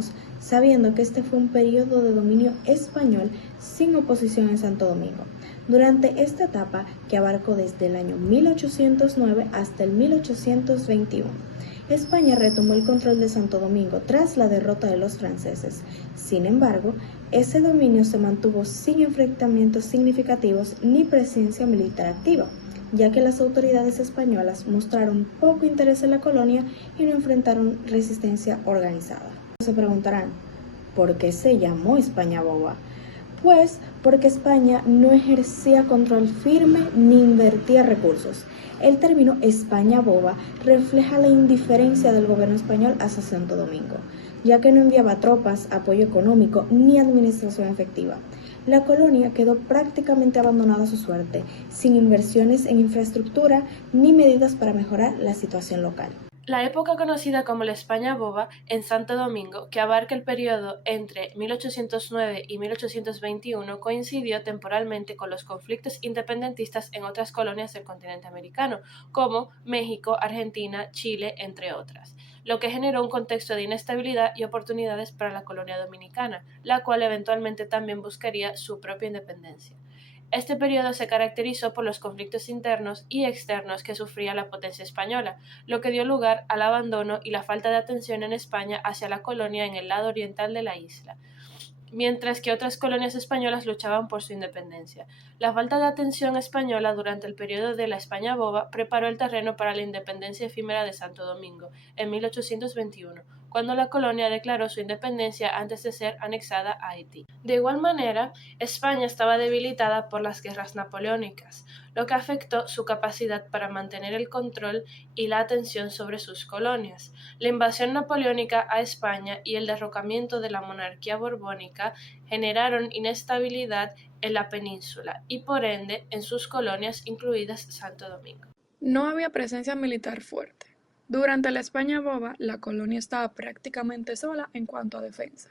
dominicanos, sabiendo que este fue un periodo de dominio español sin oposición en Santo Domingo. Durante esta etapa, que abarcó desde el año 1809 hasta el 1821, España retomó el control de Santo Domingo tras la derrota de los franceses. Sin embargo, ese dominio se mantuvo sin enfrentamientos significativos ni presencia militar activa, ya que las autoridades españolas mostraron poco interés en la colonia y no enfrentaron resistencia organizada. Se preguntarán, ¿por qué se llamó España boba? Pues porque España no ejercía control firme ni invertía recursos. El término España boba refleja la indiferencia del gobierno español hacia Santo Domingo, ya que no enviaba tropas, apoyo económico ni administración efectiva. La colonia quedó prácticamente abandonada a su suerte, sin inversiones en infraestructura ni medidas para mejorar la situación local. La época conocida como la España boba en Santo Domingo, que abarca el periodo entre 1809 y 1821, coincidió temporalmente con los conflictos independentistas en otras colonias del continente americano, como México, Argentina, Chile, entre otras, lo que generó un contexto de inestabilidad y oportunidades para la colonia dominicana, la cual eventualmente también buscaría su propia independencia. Este periodo se caracterizó por los conflictos internos y externos que sufría la potencia española, lo que dio lugar al abandono y la falta de atención en España hacia la colonia en el lado oriental de la isla, mientras que otras colonias españolas luchaban por su independencia. La falta de atención española durante el periodo de la España boba preparó el terreno para la independencia efímera de Santo Domingo en 1821, cuando la colonia declaró su independencia antes de ser anexada a Haití. De igual manera, España estaba debilitada por las guerras napoleónicas, lo que afectó su capacidad para mantener el control y la atención sobre sus colonias. La invasión napoleónica a España y el derrocamiento de la monarquía borbónica generaron inestabilidad en la península y por ende en sus colonias, incluidas Santo Domingo. No había presencia militar fuerte. Durante la España boba, la colonia estaba prácticamente sola en cuanto a defensa.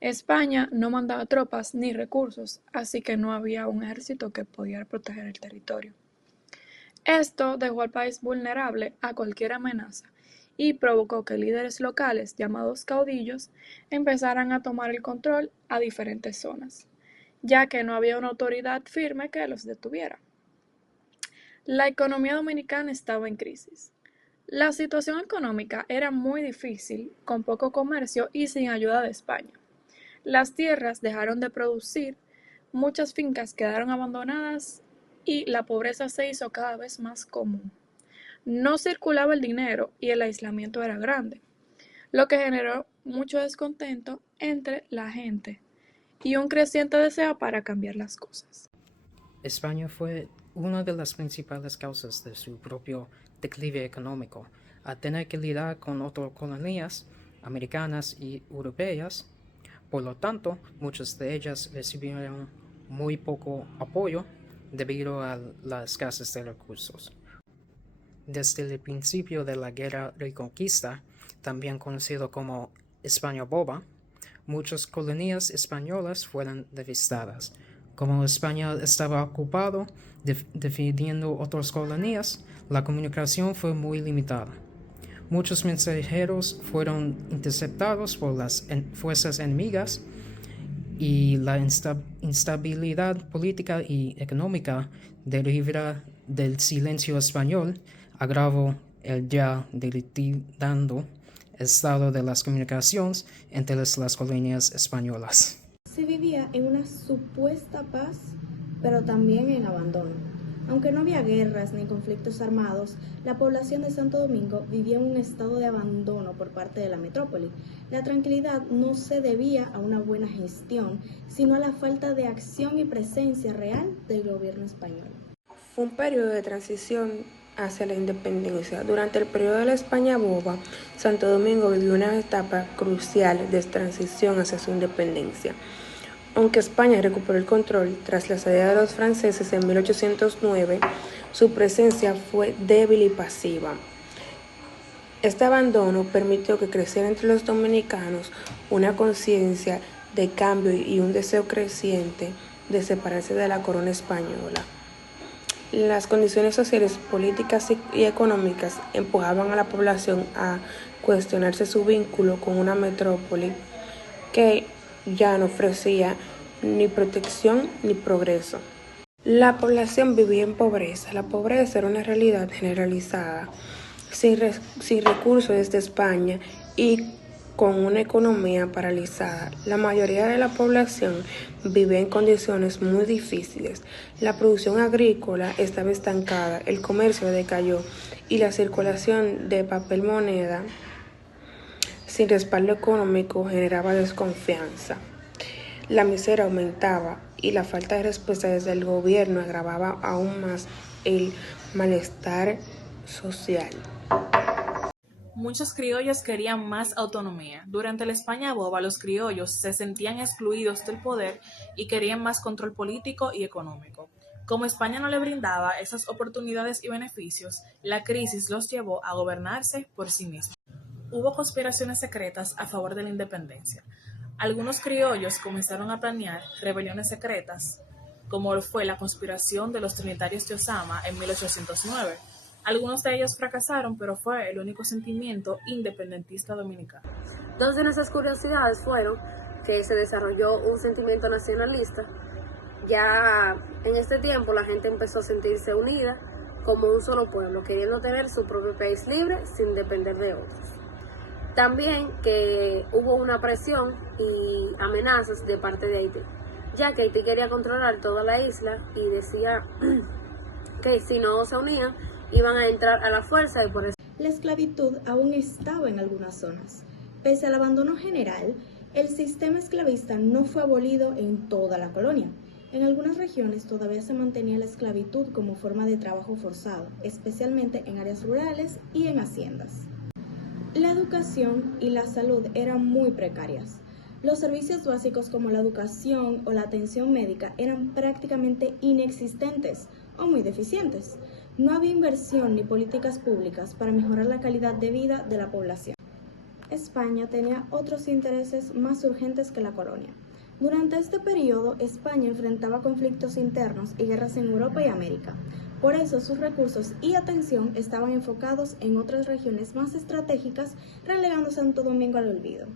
España no mandaba tropas ni recursos, así que no había un ejército que pudiera proteger el territorio. Esto dejó al país vulnerable a cualquier amenaza y provocó que líderes locales, llamados caudillos, empezaran a tomar el control a diferentes zonas, ya que no había una autoridad firme que los detuviera. La economía dominicana estaba en crisis. La situación económica era muy difícil, con poco comercio y sin ayuda de España. Las tierras dejaron de producir, muchas fincas quedaron abandonadas y la pobreza se hizo cada vez más común. No circulaba el dinero y el aislamiento era grande, lo que generó mucho descontento entre la gente y un creciente deseo para cambiar las cosas. España fue una de las principales causas de su propio declive económico, a tener que lidiar con otras colonias americanas y europeas. Por lo tanto, muchas de ellas recibieron muy poco apoyo debido a la escasez de recursos. Desde el principio de la Guerra Reconquista, también conocido como España boba, muchas colonias españolas fueron devastadas. Como España estaba ocupado defendiendo otras colonias, la comunicación fue muy limitada. Muchos mensajeros fueron interceptados por las fuerzas enemigas y la instabilidad política y económica derivada del silencio español agravó el ya debilitando estado de las comunicaciones entre las colonias españolas. Se vivía en una supuesta paz, pero también en abandono. Aunque no había guerras ni conflictos armados, la población de Santo Domingo vivía en un estado de abandono por parte de la metrópoli. La tranquilidad no se debía a una buena gestión, sino a la falta de acción y presencia real del gobierno español. Fue un periodo de transición hacia la independencia. Durante el periodo de la España boba, Santo Domingo vivió una etapa crucial de transición hacia su independencia. Aunque España recuperó el control tras la salida de los franceses en 1809, su presencia fue débil y pasiva. Este abandono permitió que creciera entre los dominicanos una conciencia de cambio y un deseo creciente de separarse de la corona española. Las condiciones sociales, políticas y económicas empujaban a la población a cuestionarse su vínculo con una metrópoli que ya no ofrecía ni protección ni progreso. La población vivía en pobreza. La pobreza era una realidad generalizada, sin recursos desde España y con una economía paralizada. La mayoría de la población vivía en condiciones muy difíciles. La producción agrícola estaba estancada, el comercio decayó y la circulación de papel moneda sin respaldo económico generaba desconfianza. La miseria aumentaba y la falta de respuesta desde el gobierno agravaba aún más el malestar social. Muchos criollos querían más autonomía. Durante la España boba, los criollos se sentían excluidos del poder y querían más control político y económico. Como España no le brindaba esas oportunidades y beneficios, la crisis los llevó a gobernarse por sí mismos. Hubo conspiraciones secretas a favor de la independencia. Algunos criollos comenzaron a planear rebeliones secretas, como fue la conspiración de los Trinitarios de Osama en 1809. Algunos de ellos fracasaron, pero fue el único sentimiento independentista dominicano. Dos de nuestras curiosidades fueron que se desarrolló un sentimiento nacionalista. Ya en este tiempo la gente empezó a sentirse unida como un solo pueblo, queriendo tener su propio país libre sin depender de otros. También que hubo una presión y amenazas de parte de Haití, ya que Haití quería controlar toda la isla y decía que si no se unían iban a entrar a la fuerza y por eso. La esclavitud aún estaba en algunas zonas. Pese al abandono general, el sistema esclavista no fue abolido en toda la colonia. En algunas regiones todavía se mantenía la esclavitud como forma de trabajo forzado, especialmente en áreas rurales y en haciendas. La educación y la salud eran muy precarias. Los servicios básicos como la educación o la atención médica eran prácticamente inexistentes o muy deficientes. No había inversión ni políticas públicas para mejorar la calidad de vida de la población. España tenía otros intereses más urgentes que la colonia. Durante este periodo, España enfrentaba conflictos internos y guerras en Europa y América. Por eso, sus recursos y atención estaban enfocados en otras regiones más estratégicas, relegando Santo Domingo al olvido.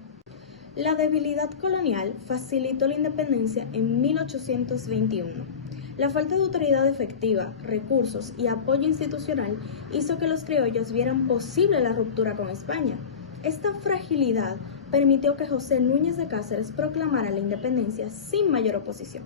La debilidad colonial facilitó la independencia en 1821. La falta de autoridad efectiva, recursos y apoyo institucional hizo que los criollos vieran posible la ruptura con España. Esta fragilidad permitió que José Núñez de Cáceres proclamara la independencia sin mayor oposición.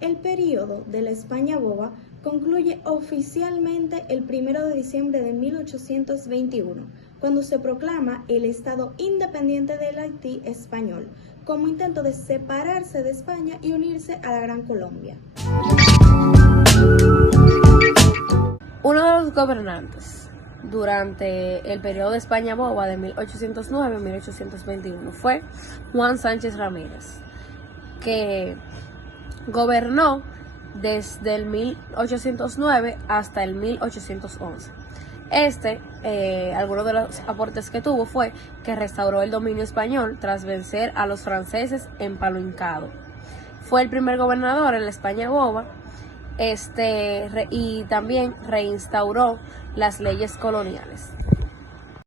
El período de la España boba concluye oficialmente el 1 de diciembre de 1821, cuando se proclama el Estado independiente del Haití español, como intento de separarse de España y unirse a la Gran Colombia. Uno de los gobernantes durante el periodo de España boba de 1809 a 1821 fue Juan Sánchez Ramírez, que gobernó desde el 1809 hasta el 1811. Algunos de los aportes que tuvo fue que restauró el dominio español tras vencer a los franceses en Palo Hincado. Fue el primer gobernador en la España boba y también reinstauró las leyes coloniales.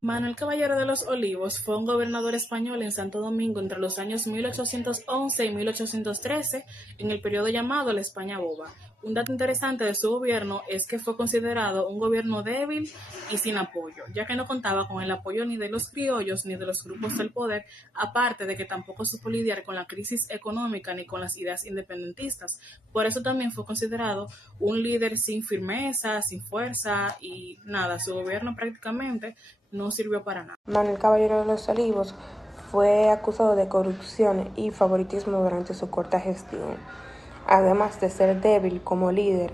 Manuel Caballero de los Olivos fue un gobernador español en Santo Domingo entre los años 1811 y 1813, en el periodo llamado la España boba. Un dato interesante de su gobierno es que fue considerado un gobierno débil y sin apoyo, ya que no contaba con el apoyo ni de los criollos ni de los grupos del poder, aparte de que tampoco supo lidiar con la crisis económica ni con las ideas independentistas. Por eso también fue considerado un líder sin firmeza, sin fuerza y nada, su gobierno prácticamente no sirvió para nada. Manuel Caballero de los Olivos fue acusado de corrupción y favoritismo durante su corta gestión. Además de ser débil como líder,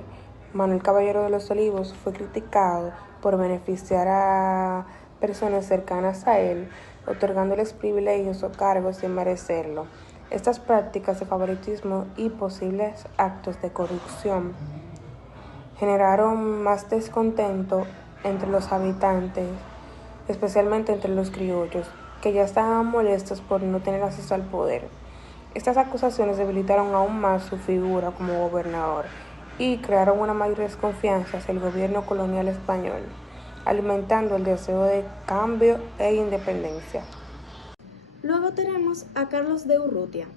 Manuel Caballero de los Olivos fue criticado por beneficiar a personas cercanas a él, otorgándoles privilegios o cargos sin merecerlo. Estas prácticas de favoritismo y posibles actos de corrupción generaron más descontento entre los habitantes, especialmente entre los criollos, que ya estaban molestos por no tener acceso al poder. Estas acusaciones debilitaron aún más su figura como gobernador y crearon una mayor desconfianza hacia el gobierno colonial español, alimentando el deseo de cambio e independencia. Luego tenemos a Carlos de Urrutia,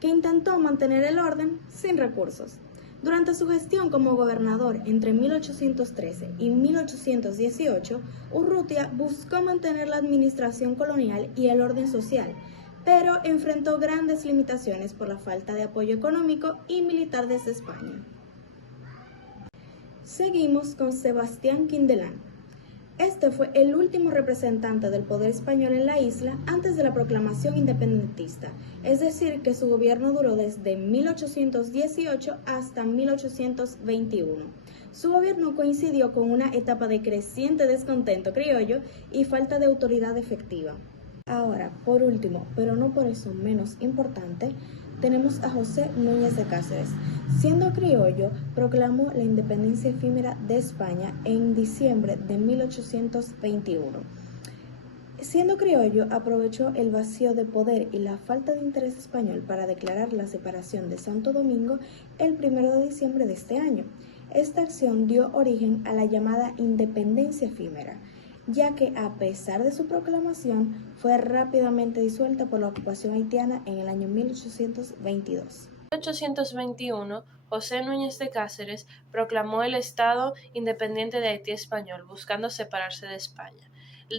que intentó mantener el orden sin recursos. Durante su gestión como gobernador entre 1813 y 1818, Urrutia buscó mantener la administración colonial y el orden social, pero enfrentó grandes limitaciones por la falta de apoyo económico y militar desde España. Seguimos con Sebastián Quindelán. Este fue el último representante del poder español en la isla antes de la proclamación independentista, es decir, que su gobierno duró desde 1818 hasta 1821. Su gobierno coincidió con una etapa de creciente descontento criollo y falta de autoridad efectiva. Ahora, por último, pero no por eso menos importante, tenemos a José Núñez de Cáceres. Siendo criollo, proclamó la independencia efímera de España en diciembre de 1821. Siendo criollo, aprovechó el vacío de poder y la falta de interés español para declarar la separación de Santo Domingo el 1 de diciembre de este año. Esta acción dio origen a la llamada independencia efímera, ya que a pesar de su proclamación fue rápidamente disuelta por la ocupación haitiana en el año 1822. En 1821, José Núñez de Cáceres proclamó el Estado independiente de Haití español, buscando separarse de España.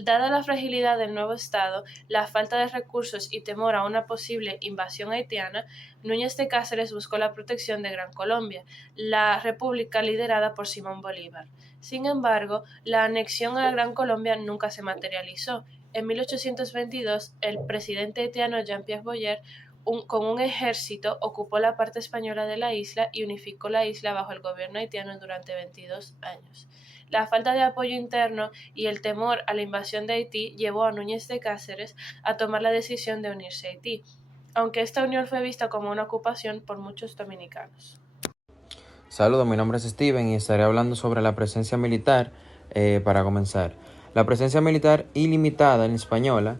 Dada la fragilidad del nuevo Estado, la falta de recursos y temor a una posible invasión haitiana, Núñez de Cáceres buscó la protección de Gran Colombia, la república liderada por Simón Bolívar. Sin embargo, la anexión a la Gran Colombia nunca se materializó. En 1822, el presidente haitiano Jean-Pierre Boyer, con un ejército, ocupó la parte española de la isla y unificó la isla bajo el gobierno haitiano durante 22 años. La falta de apoyo interno y el temor a la invasión de Haití llevó a Núñez de Cáceres a tomar la decisión de unirse a Haití, aunque esta unión fue vista como una ocupación por muchos dominicanos. Saludos, mi nombre es Steven y estaré hablando sobre la presencia militar para comenzar. La presencia militar ilimitada en española,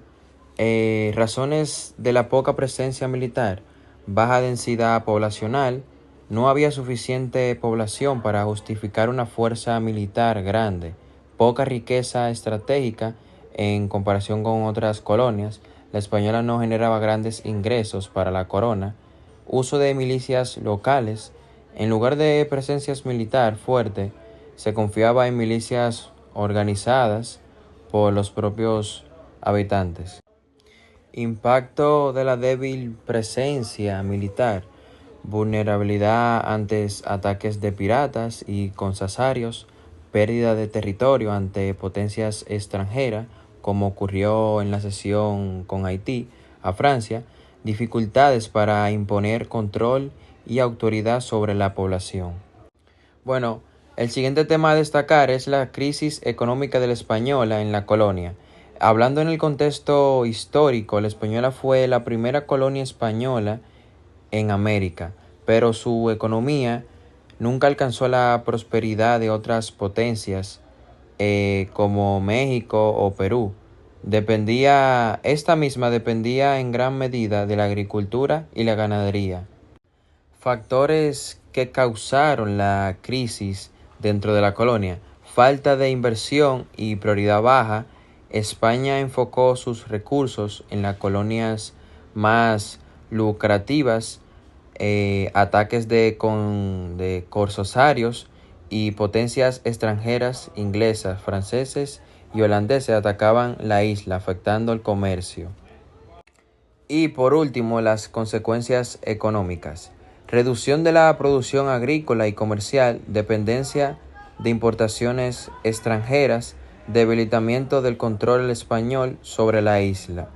razones de la poca presencia militar, baja densidad poblacional, no había suficiente población para justificar una fuerza militar grande, poca riqueza estratégica en comparación con otras colonias, la española no generaba grandes ingresos para la corona, uso de milicias locales, en lugar de presencias militar fuerte, se confiaba en milicias organizadas por los propios habitantes. Impacto de la débil presencia militar, vulnerabilidad ante ataques de piratas y consasarios, pérdida de territorio ante potencias extranjeras, como ocurrió en la cesión con Haití a Francia, dificultades para imponer control y autoridad sobre la población. Bueno, el siguiente tema a destacar es la crisis económica de la española en la colonia. Hablando en el contexto histórico, la española fue la primera colonia española en América, pero su economía nunca alcanzó la prosperidad de otras potencias como México o Perú. Esta misma dependía en gran medida de la agricultura y la ganadería. Factores que causaron la crisis dentro de la colonia: falta de inversión y prioridad baja. España enfocó sus recursos en las colonias más lucrativas, ataques de corsarios y potencias extranjeras inglesas, franceses y holandeses atacaban la isla, afectando el comercio. Y por último, las consecuencias económicas: reducción de la producción agrícola y comercial, dependencia de importaciones extranjeras, debilitamiento del control español sobre la isla.